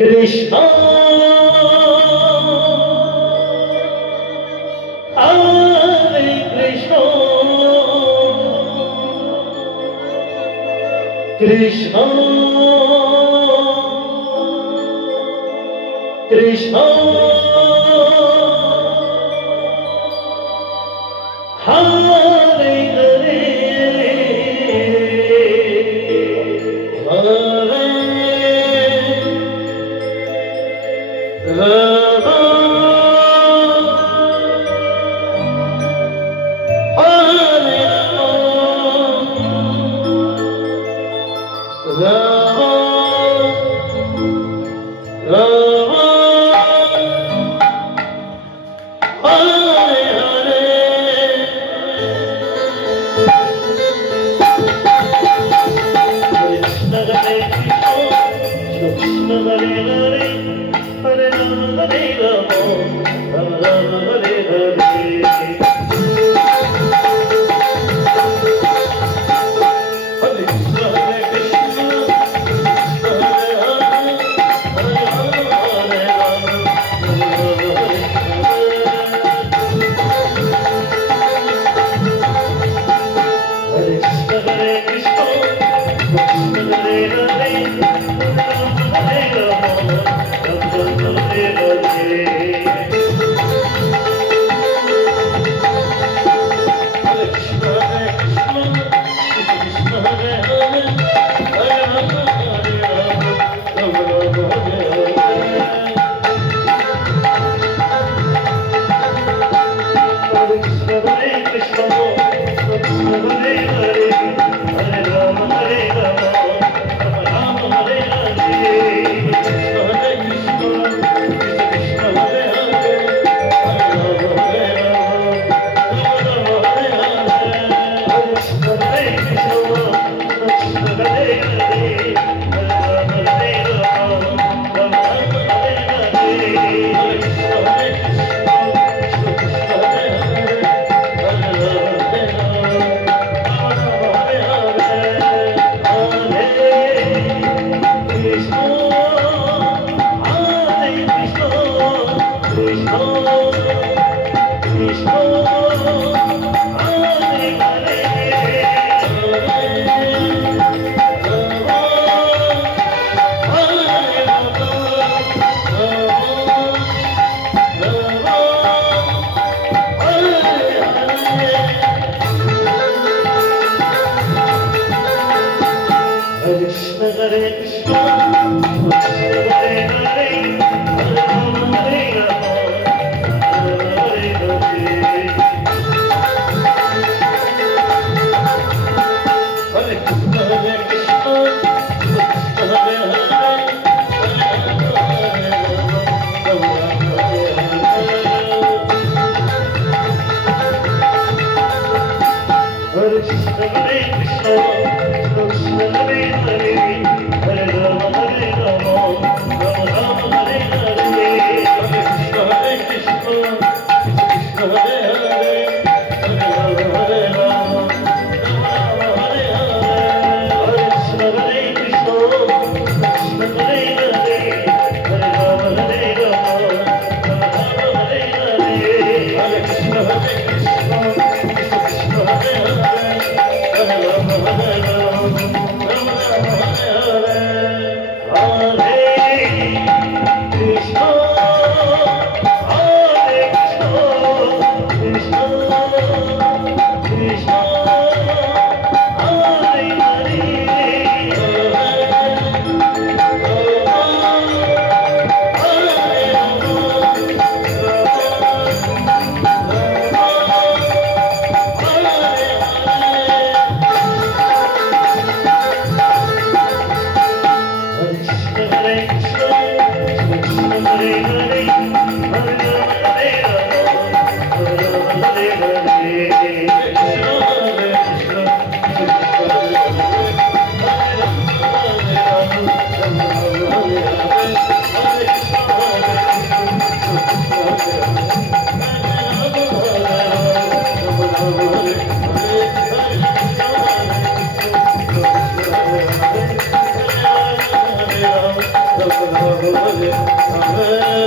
Krishna Hare Krishna Krishna Krishna Hare Hare Hare Ram Hare Ram Ram Hare Hare Krishna Hare Krishna Hare Hare Hare Ram Hare Ram Ram Ram Hare Hare Hare Krishna Hare Krishna Hare Hare Hare Ram Hare Ram Ram Ram Hare Hare Krishna Hare Krishna Krishna Hare Hare Ram Hare Ram Ram Ram Hare Hare Hare Krishna Hare Krishna Krishna Hare Hare Hare Ram Hare Ram Ram Ram Hare Hare Hare Krishna Hare Krishna Krishna Hare Hare Hare Ram Hare Ram Ram Ram Hare Hare Krishna Hare Krishna Krishna Hare Hare Hare Ram Hare Ram Ram Ram Hare Hare Hare Krishna Hare Krishna Krishna Hare Hare Hare Ram Hare Ram Ram Ram Hare Hare Hare Krishna Hare Krishna Krishna Hare Hare Hare Ram Hare Krishna Hare Krishna, Krishna Hare Hare, Hare Rama Hare Rama, Rama Hare Hare. Hare Krishna Hare Krishna, Krishna Hare Hare, Hare Rama Hare Rama, Rama Hare Hare. Hare Krishna Hare Krishna, Krishna Hare Hare, Hare Rama Hare Rama, Rama Rama Hare Hare. Hare Krishna Hare